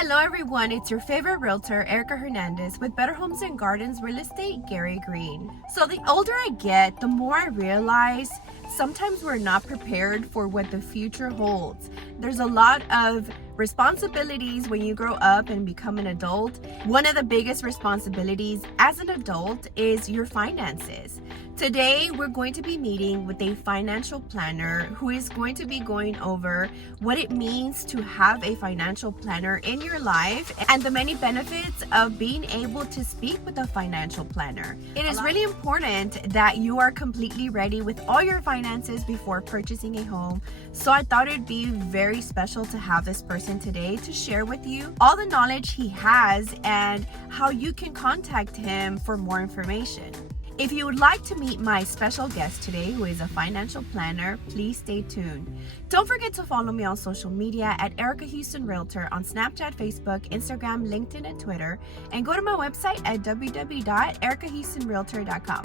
Hello everyone, it's your favorite realtor, Erica Hernandez with Better Homes and Gardens Real Estate, Gary Green. So the older I get, the more I realize sometimes we're not prepared for what the future holds. There's a lot of responsibilities when you grow up and become an adult. One of the biggest responsibilities as an adult is your finances. Today, we're going to be meeting with a financial planner who is going to be going over what it means to have a financial planner in your life and the many benefits of being able to speak with a financial planner. It is really important that you are completely ready with all your finances before purchasing a home. So I thought it'd be very special to have this person today to share with you all the knowledge he has and how you can contact him for more information. If you would like to meet my special guest today, who is a financial planner, please stay tuned. Don't forget to follow me on social media at Erica Houston Realtor on Snapchat, Facebook, Instagram, LinkedIn, and Twitter. And go to my website at www.erikahoustonrealtor.com.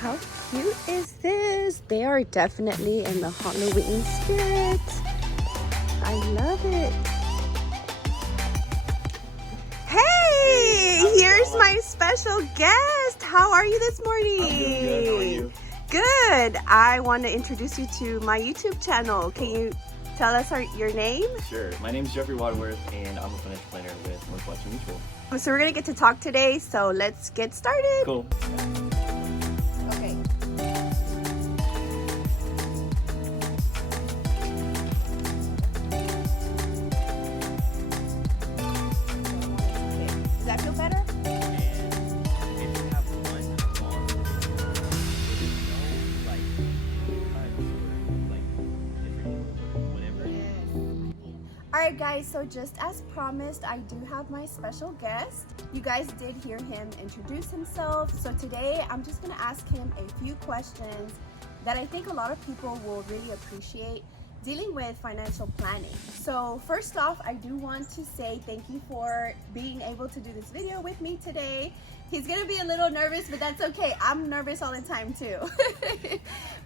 How cute is this? They are definitely in the Halloween spirit. I love it. Hey, here's my special guest. How are you this morning? I'm doing good. How are you? Good. I want to introduce you to my YouTube channel. Can you tell us your name? Sure. My name is Jeffrey Watterworth, and I'm a financial planner with Northwestern Mutual. So we're going to get to talk today, so let's get started. Cool. Okay. Does that feel better? Alright guys, so just as promised, I do have my special guest. You guys did hear him introduce himself. So today I'm just going to ask him a few questions that I think a lot of people will really appreciate dealing with financial planning. So first off, I do want to say thank you for being able to do this video with me today. He's gonna be a little nervous, but that's okay. I'm nervous all the time too.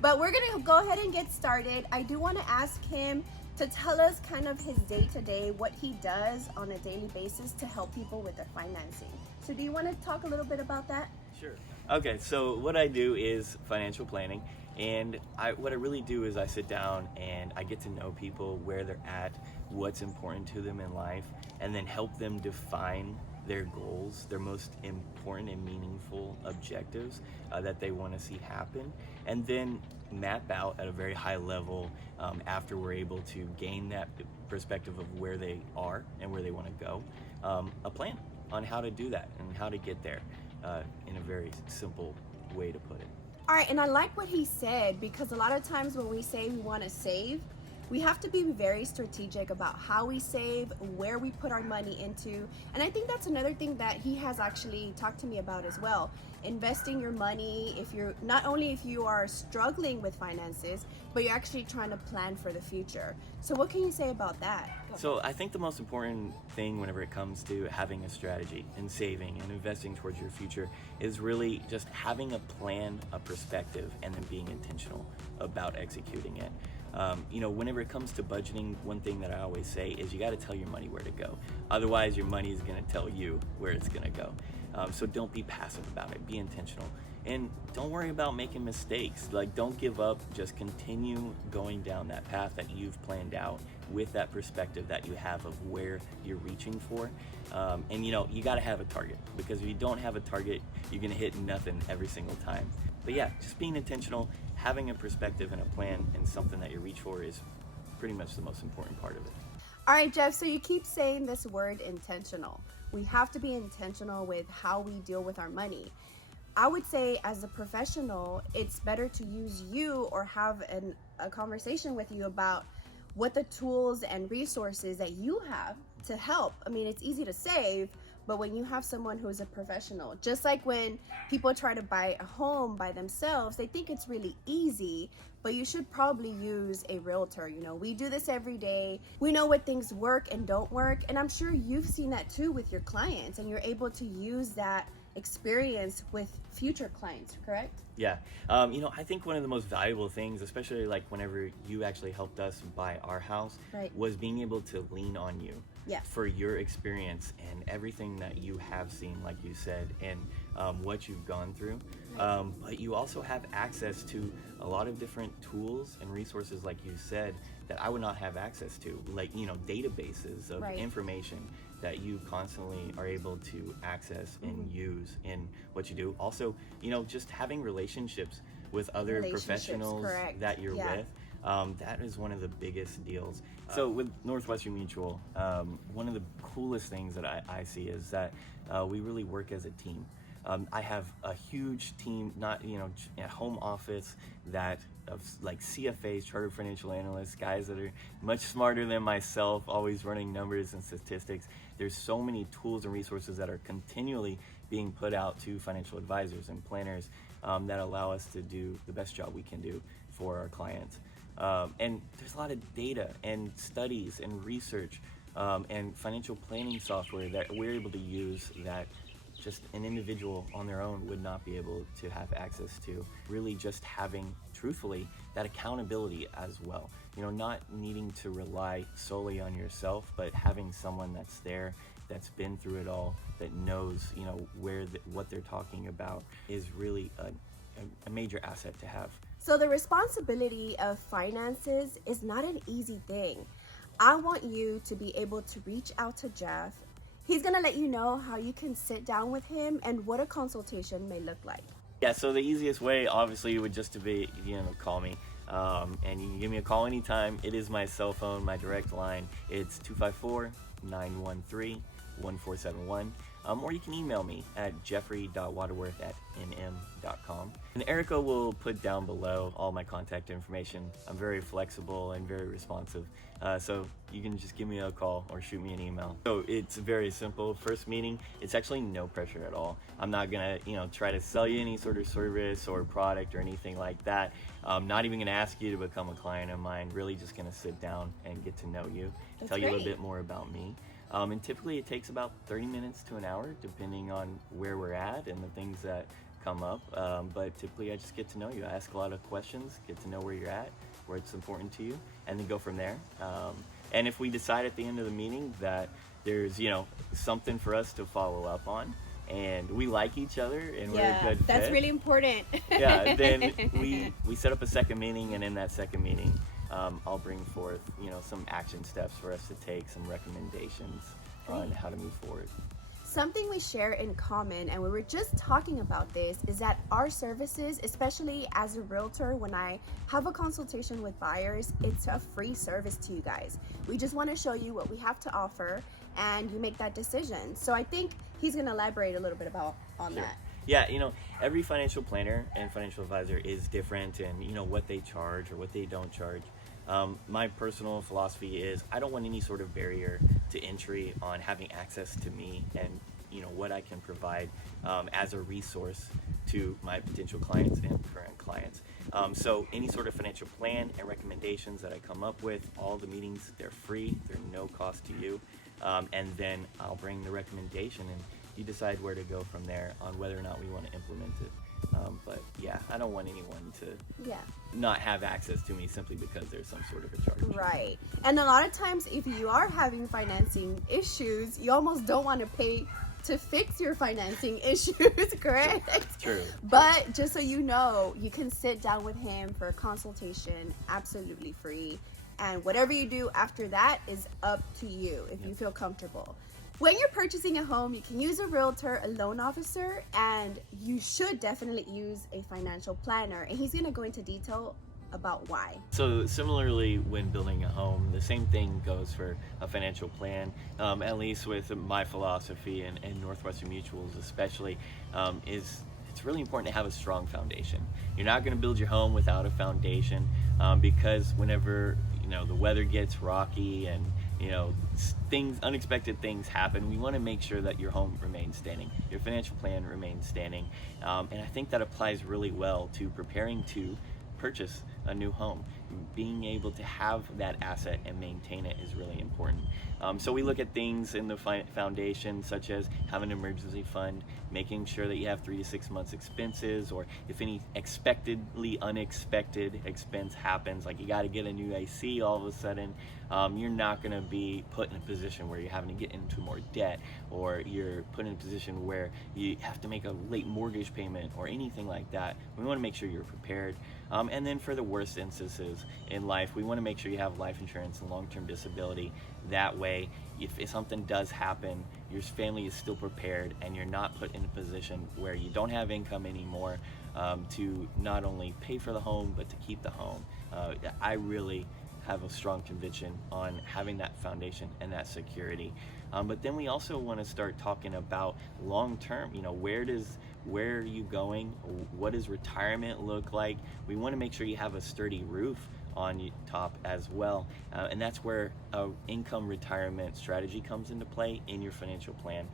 But we're gonna go ahead and get started. I do want to ask him to tell us kind of his day-to-day, what he does on a daily basis to help people with their financing. So do you want to talk a little bit about that? Sure. Okay, so what I do is financial planning, and what I really do is I sit down and I get to know people, where they're at, what's important to them in life, and then help them define their goals, their most important and meaningful objectives that they want to see happen, and then map out at a very high level after we're able to gain that perspective of where they are and where they want to go, a plan on how to do that and how to get there in a very simple way to put it. All right, and I like what he said, because a lot of times when we say we want to save, we have to be very strategic about how we save, where we put our money into. And I think that's another thing that he has actually talked to me about as well. Investing your money, if you're not only if you are struggling with finances, but you're actually trying to plan for the future. So what can you say about that? So I think the most important thing whenever it comes to having a strategy and saving and investing towards your future is really just having a plan, a perspective, and then being intentional about executing it. Whenever it comes to budgeting, one thing that I always say is you got to tell your money where to go. Otherwise, your money is going to tell you where it's going to go. So don't be passive about it. Be intentional. And don't worry about making mistakes. Don't give up. Just continue going down that path that you've planned out with that perspective that you have of where you're reaching for. You got to have a target, because if you don't have a target, you're going to hit nothing every single time. But yeah, just being intentional, having a perspective and a plan and something that you reach for is pretty much the most important part of it. All right, Jeff, so you keep saying this word intentional. We have to be intentional with how we deal with our money. I would say as a professional, it's better to use you or have a conversation with you about what the tools and resources that you have to help. I mean, it's easy to save, but when you have someone who is a professional, just like when people try to buy a home by themselves, they think it's really easy, but you should probably use a realtor. We do this every day. We know what things work and don't work, and I'm sure you've seen that too with your clients, and you're able to use that experience with future clients, correct? Yeah. I think one of the most valuable things, especially like whenever you actually helped us buy our house, Right. was being able to lean on you Yes. for your experience and everything that you have seen, like you said, and what you've gone through. But you also have access to a lot of different tools and resources, like you said, that I would not have access to, like, databases of Right. information that you constantly are able to access and use in what you do. Also, just having relationships with other Relationships, professionals correct. that you're Yeah. with, that is one of the biggest deals. So with Northwestern Mutual, one of the coolest things that I see is that we really work as a team. I have a huge team, not at home office, that of like CFAs, chartered financial analysts, guys that are much smarter than myself, always running numbers and statistics. There's so many tools and resources that are continually being put out to financial advisors and planners that allow us to do the best job we can do for our clients. And there's a lot of data and studies and research and financial planning software that we're able to use that just an individual on their own would not be able to have access to. Really just having, truthfully, that accountability as well. Not needing to rely solely on yourself, but having someone that's there, that's been through it all, that knows, what they're talking about is really a major asset to have. So the responsibility of finances is not an easy thing. I want you to be able to reach out to Jeff. He's going to let you know how you can sit down with him and what a consultation may look like. Yeah, so the easiest way obviously would just to be, call me. And you can give me a call anytime. It is my cell phone, my direct line. It's 254-913-1471. Or you can email me at jeffrey.watterworth@nm.com. And Erica will put down below all my contact information. I'm very flexible and very responsive. So you can just give me a call or shoot me an email. So it's very simple. First meeting, it's actually no pressure at all. I'm not gonna, try to sell you any sort of service or product or anything like that. I'm not even gonna ask you to become a client of mine. Really just gonna sit down and get to know you, tell you a little bit more about me. And typically it takes about 30 minutes to an hour, depending on where we're at and the things that come up. But typically I just get to know you. I ask a lot of questions, get to know where you're at, where it's important to you, and then go from there. And if we decide at the end of the meeting that there's, something for us to follow up on, and we like each other and we're a good fit. That's really important. Yeah, then we set up a second meeting, and in that second meeting, I'll bring forth, some action steps for us to take, some recommendations on how to move forward. Something we share in common, and we were just talking about this, is that our services, especially as a realtor, when I have a consultation with buyers, it's a free service to you guys. We just want to show you what we have to offer, and you make that decision. So I think he's going to elaborate a little bit on that. Yeah, every financial planner and financial advisor is different, and what they charge or what they don't charge. My personal philosophy is I don't want any sort of barrier to entry on having access to me and what I can provide as a resource to my potential clients and current clients. So any sort of financial plan and recommendations that I come up with, all the meetings, they're free, they're no cost to you, and then I'll bring the recommendation and you decide where to go from there on whether or not we want to implement it. But yeah, I don't want anyone to not have access to me simply because there's some sort of a charge. Right. And a lot of times if you are having financing issues, you almost don't want to pay to fix your financing issues, correct? True. But just so you know, you can sit down with him for a consultation, absolutely free. And whatever you do after that is up to you if you feel comfortable. When you're purchasing a home, you can use a realtor, a loan officer, and you should definitely use a financial planner. And he's going to go into detail about why. So similarly, when building a home, the same thing goes for a financial plan, at least with my philosophy and Northwestern Mutual's especially, is it's really important to have a strong foundation. You're not going to build your home without a foundation because whenever the weather gets rocky and unexpected things happen, we want to make sure that your home remains standing, your financial plan remains standing, and I think that applies really well to preparing to purchase a new home. being able to have that asset and maintain it is really important. So we look at things in the foundation, such as having an emergency fund, making sure that you have 3 to 6 months expenses, or if any unexpected expense happens, like you got to get a new AC all of a sudden, you're not going to be put in a position where you're having to get into more debt, or you're put in a position where you have to make a late mortgage payment or anything like that. We want to make sure you're prepared. And then for the worst instances in life, we want to make sure you have life insurance and long-term disability. That way, if something does happen, your family is still prepared and you're not put in a position where you don't have income anymore to not only pay for the home, but to keep the home. I really have a strong conviction on having that foundation and that security. But then we also want to start talking about long-term, where are you going? What does retirement look like? We want to make sure you have a sturdy roof on top as well. And that's where income retirement strategy comes into play in your financial plan.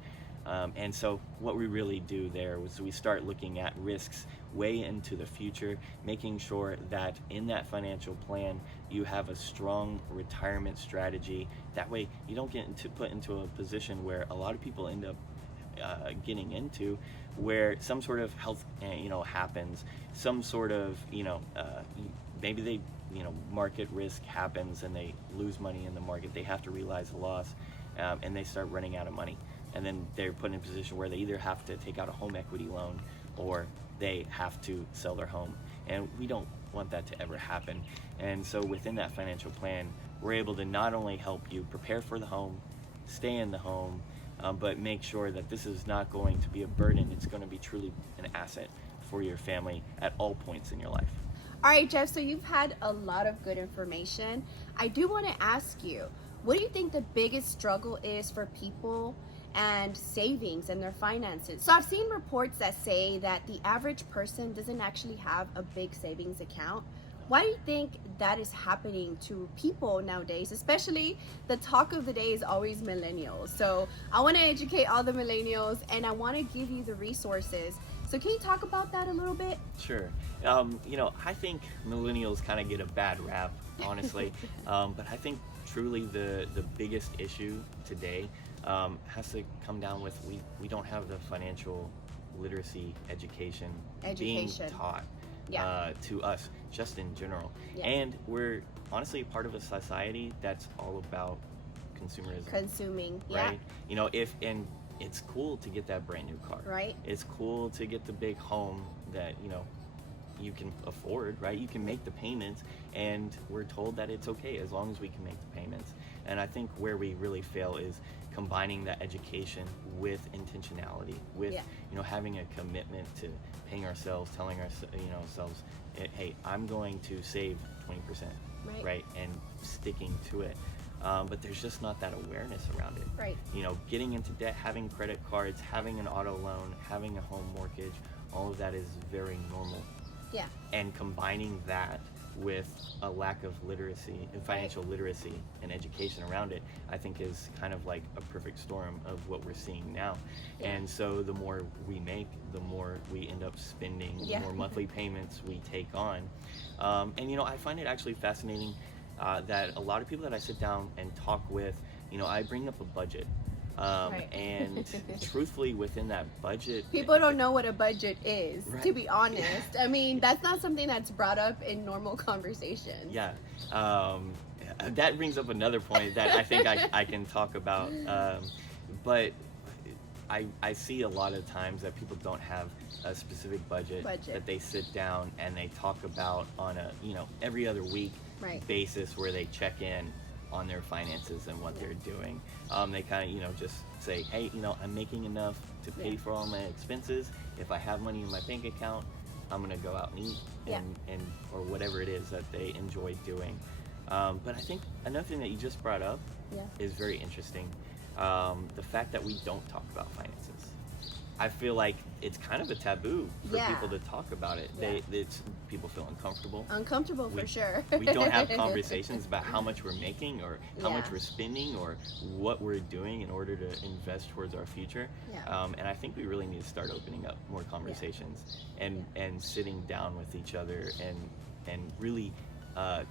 And so what we really do there was we start looking at risks way into the future, making sure that in that financial plan you have a strong retirement strategy. That way you don't get put into a position where a lot of people end up getting into, where some sort of health happens, some sort of maybe they market risk happens and they lose money in the market, they have to realize the loss, and they start running out of money, and then they're put in a position where they either have to take out a home equity loan or they have to sell their home, and we don't want that to ever happen. And so within that financial plan, we're able to not only help you prepare for the home, stay in the home, but make sure that this is not going to be a burden. It's going to be truly an asset for your family at all points in your life. All right, Jeff, so you've had a lot of good information. I do want to ask you, what do you think the biggest struggle is for people and savings and their finances? So I've seen reports that say that the average person doesn't actually have a big savings account. Why do you think that is happening to people nowadays? Especially the talk of the day is always millennials. So I want to educate all the millennials and I want to give you the resources. So can you talk about that a little bit? Sure. I think millennials kind of get a bad rap, honestly. But I think truly the biggest issue today has to come down with we don't have the financial literacy education being taught to us just in general. And we're honestly part of a society that's all about consumerism. Consuming, right? And it's cool to get that brand new car. Right. It's cool to get the big home that you can afford, right? You can make the payments, and we're told that it's okay as long as we can make the payments. And I think where we really fail is combining that education with intentionality, with having a commitment to paying ourselves, telling ourselves, hey, I'm going to save 20%, right? And sticking to it. But there's just not that awareness around it. Right. Getting into debt, having credit cards, having an auto loan, having a home mortgage, all of that is very normal. Yeah. And combining that with a lack of literacy and financial literacy and education around it, I think is kind of like a perfect storm of what we're seeing now. And so the more we make, the more we end up spending, the more monthly payments we take on. And I find it actually fascinating that a lot of people that I sit down and talk with, I bring up a budget. And truthfully, within that budget, people don't know what a budget is, to be honest. I mean, that's not something that's brought up in normal conversation. Yeah. That brings up another point that I think I can talk about. But I see a lot of times that people don't have a specific budget that they sit down and they talk about on a every other week basis, where they check in on their finances and what they're doing. They kind of just say, hey, I'm making enough to pay for all my expenses. If I have money in my bank account, I'm gonna go out and eat and or whatever it is that they enjoy doing. But I think another thing that you just brought up is very interesting. The fact that we don't talk about finances. I feel like it's kind of a taboo for people to talk about it. People feel uncomfortable. For sure. We don't have conversations about how much we're making or how much we're spending or what we're doing in order to invest towards our future. And I think we really need to start opening up more conversations and sitting down with each other and really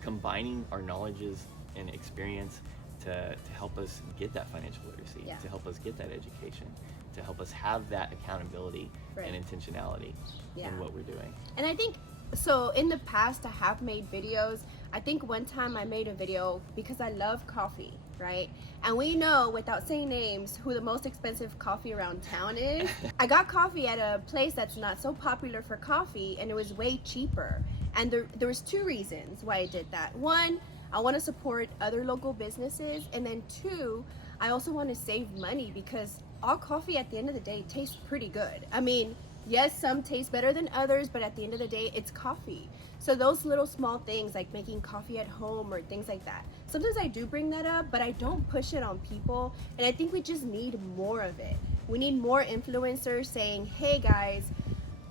combining our knowledges and experience to help us get that financial literacy, Yeah. to help us get that education, to help us have that accountability Right. and intentionality Yeah. in what we're doing. And I think, so in the past I have made videos. I think one time I made a video because I love coffee, right? And we know, without saying names, who the most expensive coffee around town is. I got coffee at a place that's not so popular for coffee, and it was way cheaper. And there was two reasons why I did that. One, I want to support other local businesses, and then two, I also want to save money because all coffee at the end of the day tastes pretty good. I mean, yes, some taste better than others, but at the end of the day, it's coffee. So those little small things like making coffee at home or things like that, sometimes I do bring that up, but I don't push it on people. And I think we just need more of it. We need more influencers saying, hey guys,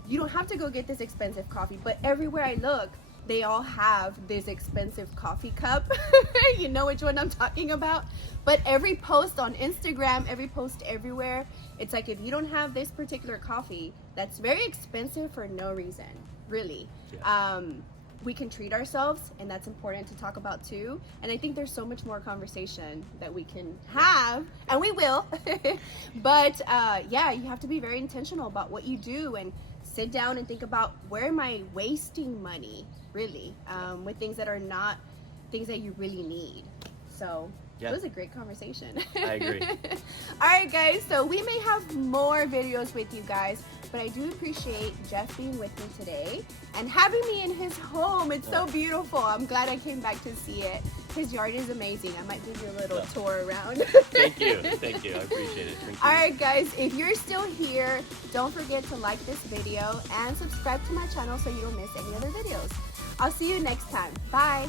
you don't have to go get this expensive coffee, but everywhere I look, they all have this expensive coffee cup. You know which one I'm talking about? But every post on Instagram, every post everywhere, it's like, if you don't have this particular coffee that's very expensive for no reason, really, Yeah. we can treat ourselves, and that's important to talk about too. And I think there's so much more conversation that we can have, and we will. But yeah, you have to be very intentional about what you do and sit down and think about, where am I wasting money, really, with things that are not things that you really need. So Yeah. it was a great conversation. I agree. All right, guys, so we may have more videos with you guys, but I do appreciate Jeff being with me today and having me in his home. It's so beautiful. I'm glad I came back to see it. His yard is amazing. I might give you a little tour around. Thank you. Thank you. I appreciate it. Thank you. All right, guys, if you're still here, don't forget to like this video and subscribe to my channel so you don't miss any other videos. I'll see you next time. Bye.